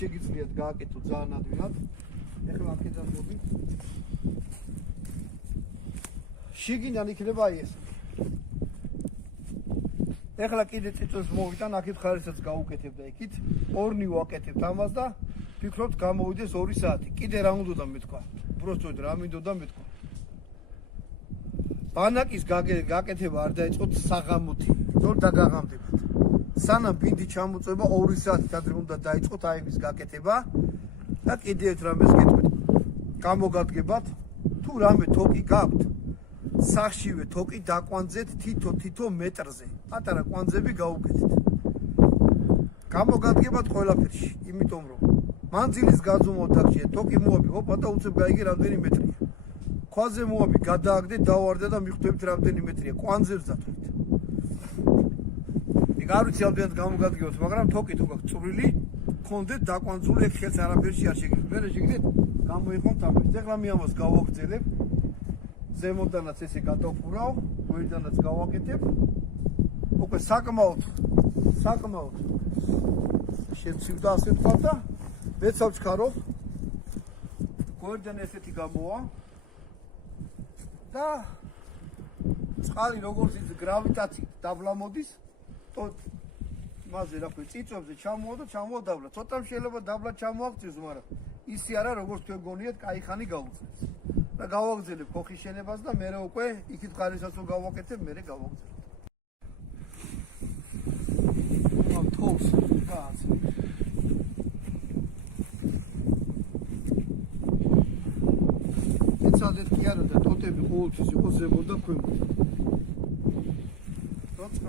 შეგიძლიათ გააკეთოთ ძალიან ადვილად. ეხლა აქედან მოდი. შიგნიდან იქნება აი ეს. ეხლა კიდე წიწვებს მოვიტან, აქეთ ხარისსაც გავუკეთებ და იქით ორნი ვაკეთებთ ამას და ფიქრობთ გამოვიდეს 2 საათი. კიდე რა უნდა მეთქვა? უბრალოდ რა მინდოდა მეთქვა. ბანაკის გაკეთება არ დაიწყოთ საღამოთი, ზოგ დაგაღამდებათ. სანამ ბინდი ჩამოწება 2 საათით ადრე უნდა დაიწყოთ აი ეს გაკეთება და კიდე ერთ რამეს გეტყვით. გამოგადგებათ, თუ რამე თოკი გაქვთ, სახშივე თოკი დაკვანძეთ თითო მეტრზე. პატარა კვანძები გაუკეთეთ. გამოგადგებათ ყველაფერში, იმიტომ რომ მანძილის გაძუმოთ აქშია, თოკი მოაბი, ოპა და უცებ გაიგე რამდენი მეტრია. ქვაზე მოაბი, გადააგდეთ, დავარდა და მიხვდებით რამდენი მეტრია, კვანძებს დათვლით. არ ვიცი ამდენად გამოგადგებოთ, მაგრამ თოკი თუ გაქვთ წვრილი, გქონდეთ დაკვანძული ეგ ხელს არაფერში არ შეგიძლიათ. მერე შეგიძლიათ გამოიყოთ ამას. ეხლა მე ამას გავაგრძელებ. ზემოდანაც ესე გადავხურავ, გვერდიდანაც გავაკეთებ. უკვე საკმაოდ შეცივდა ასე თქვა და მეცავ ჩქარო. გვერდიდან ესეთი გამოვა და წყალი როგორც ის გრავიტაციით დაბლა მოდის, მასზე რა ქვია, წიწვებზე ჩამოვა და ჩამოვა დაბლა. ცოტა შეიძლება დაბლა ჩამოაღწიოს, მაგრამ ისი არა, როგორც თქვენ გონიათ, კაი ხანი გაუწევს. და გავაგრძელებ ხოხის შენებას და მერე უკვე იქით ხარისას რომ გავაკეთებ, მერე გავაგრძელებ. ამ თოვს გააცე. ეცადეთ კი არა და ტოტები ყოველთვის იყოს ზემოთ და ქვემოთ.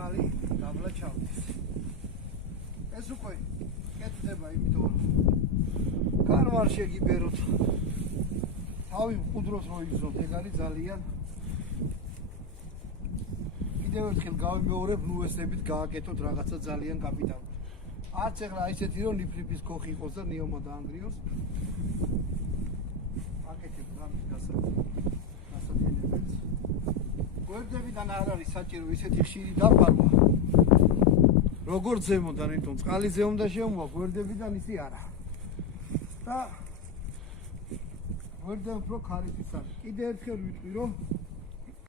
წყალი დაბლა ჩავდის. ეს უკვე კეთდება, იმიტომ რომ კარვარ შეგიბეროთ. თავი მყუდროს რო იგზნოთ, ეგ არის ძალიან. კიდევ ერთხელ გავიმეორებ, ნუ ესებით გააკეთოთ რაღაცა ძალიან კაპიტალური. არც ეხლა ისეთი რომ ნიფრიფის ქოხი იყოს და ნიომა დაანგრიოს. აკეთებთ რამის გასათენებელს. გვერდებიდან არ არის საჭირო ისეთი ხშირი დაფარვა. როგორც ზემოდან, იმიტომ წყალიზე უნდა შემოვა, გვერდებიდან ისი არა. და გვერდები უფრო ხარისის არის. კიდე ერთხელ ვიტყვი რომ